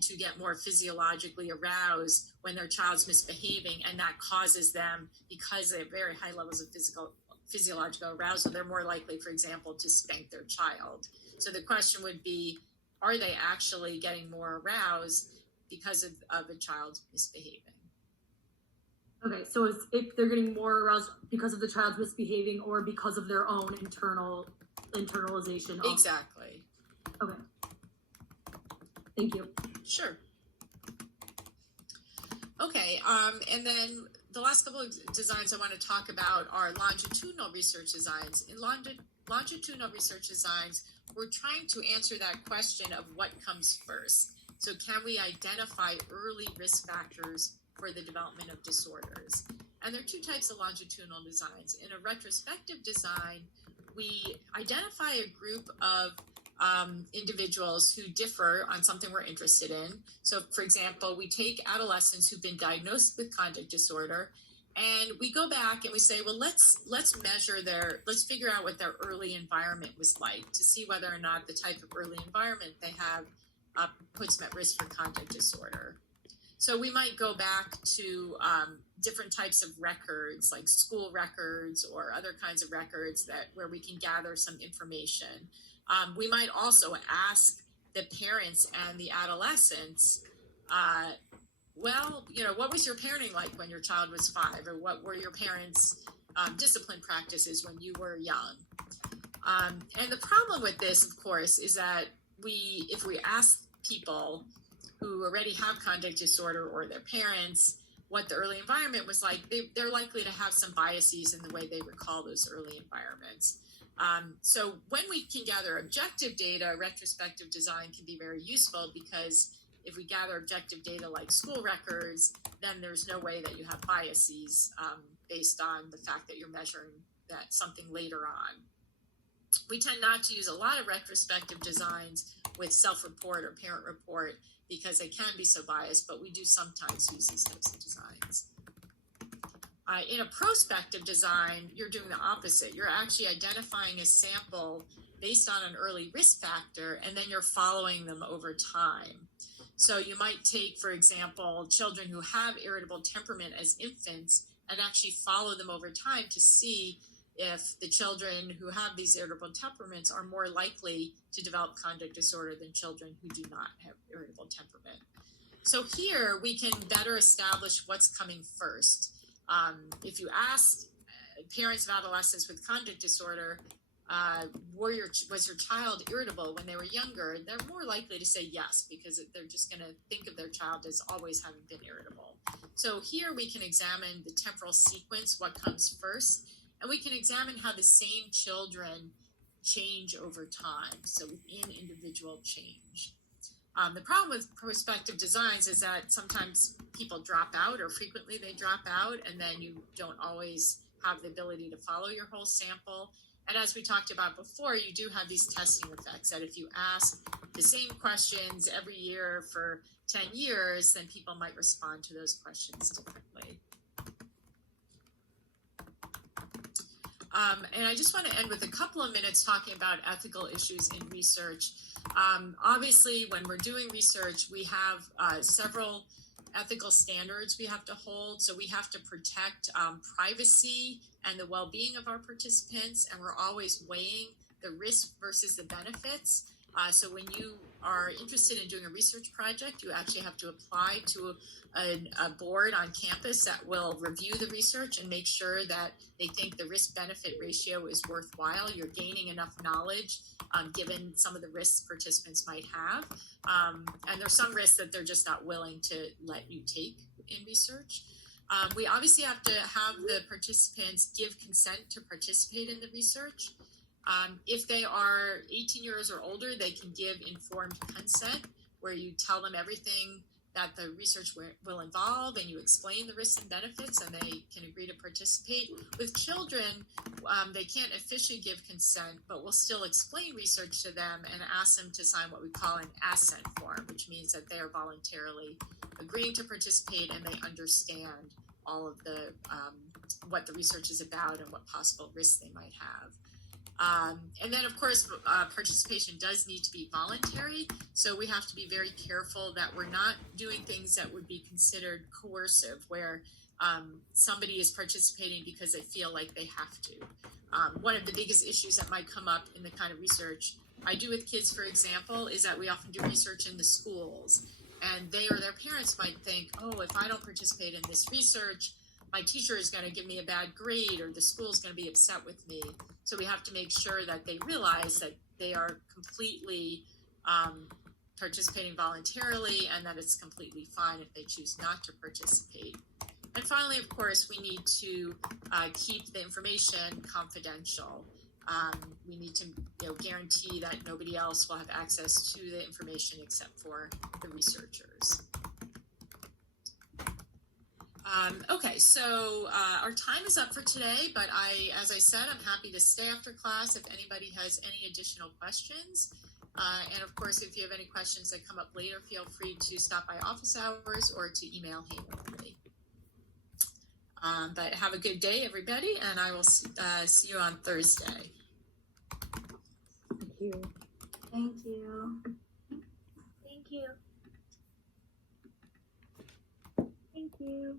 tend to get more physiologically aroused when their child's misbehaving, and that causes them, because they have very high levels of physiological arousal, they're more likely, for example, to spank their child. So the question would be, are they actually getting more aroused because of a child misbehaving? Okay, so if they're getting more aroused because of the child's misbehaving or because of their own internalization of... Exactly. Okay. Thank you. Sure. Okay, and then the last couple of designs I want to talk about are longitudinal research designs. In longitudinal research designs, we're trying to answer that question of what comes first. So can we identify early risk factors for the development of disorders? And there are two types of longitudinal designs. In a retrospective design, we identify a group of individuals who differ on something we're interested in. So, for example, we take adolescents who've been diagnosed with conduct disorder, and we go back and we say, well, let's figure out what their early environment was like to see whether or not the type of early environment they have puts them at risk for conduct disorder. So we might go back to different types of records, like school records or other kinds of records where we can gather some information. We might also ask the parents and the adolescents, what was your parenting like when your child was 5? Or what were your parents' discipline practices when you were young? And the problem with this, of course, is that if we ask people who already have conduct disorder or their parents what the early environment was like, they're likely to have some biases in the way they recall those early environments. So when we can gather objective data, retrospective design can be very useful, because if we gather objective data like school records, then there's no way that you have biases based on the fact that you're measuring that something later on. We tend not to use a lot of retrospective designs with self-report or parent report because they can be so biased, but we do sometimes use these types of designs. In a prospective design, you're doing the opposite. You're actually identifying a sample based on an early risk factor, and then you're following them over time. So you might take, for example, children who have irritable temperament as infants and actually follow them over time to see if the children who have these irritable temperaments are more likely to develop conduct disorder than children who do not have irritable temperament. So here we can better establish what's coming first. If you ask parents of adolescents with conduct disorder, was your child irritable when they were younger, they're more likely to say yes, because they're just going to think of their child as always having been irritable. So here we can examine the temporal sequence, what comes first, and we can examine how the same children change over time, so within individual change. The problem with prospective designs is that sometimes people drop out, or frequently they drop out, and then you don't always have the ability to follow your whole sample. And as we talked about before, you do have these testing effects, that if you ask the same questions every year for 10 years, then people might respond to those questions differently. And I just want to end with a couple of minutes talking about ethical issues in research. Obviously, when we're doing research, we have several ethical standards we have to hold. So we have to protect privacy and the well-being of our participants, and we're always weighing the risk versus the benefits. So when you are interested in doing a research project, you actually have to apply to a board on campus that will review the research and make sure that they think the risk-benefit ratio is worthwhile. You're gaining enough knowledge given some of the risks participants might have. And there's some risks that they're just not willing to let you take in research. We obviously have to have the participants give consent to participate in the research. If they are 18 years or older, they can give informed consent, where you tell them everything that the research will involve, and you explain the risks and benefits, and they can agree to participate. With children, they can't officially give consent, but we'll still explain research to them and ask them to sign what we call an assent form, which means that they are voluntarily agreeing to participate and they understand all of the what the research is about and what possible risks they might have. And then, of course, participation does need to be voluntary. So we have to be very careful that we're not doing things that would be considered coercive, where somebody is participating because they feel like they have to. One of the biggest issues that might come up in the kind of research I do with kids, for example, is that we often do research in the schools, and they or their parents might think, oh, if I don't participate in this research, my teacher is going to give me a bad grade, or the school is going to be upset with me. So we have to make sure that they realize that they are completely participating voluntarily, and that it's completely fine if they choose not to participate. And finally, of course, we need to keep the information confidential. We need to guarantee that nobody else will have access to the information except for the researchers. Okay, so our time is up for today, but as I said, I'm happy to stay after class if anybody has any additional questions. And of course, if you have any questions that come up later, feel free to stop by office hours or to email me. But have a good day, everybody, and I will see you on Thursday. Thank you. Thank you. Thank you. Thank you.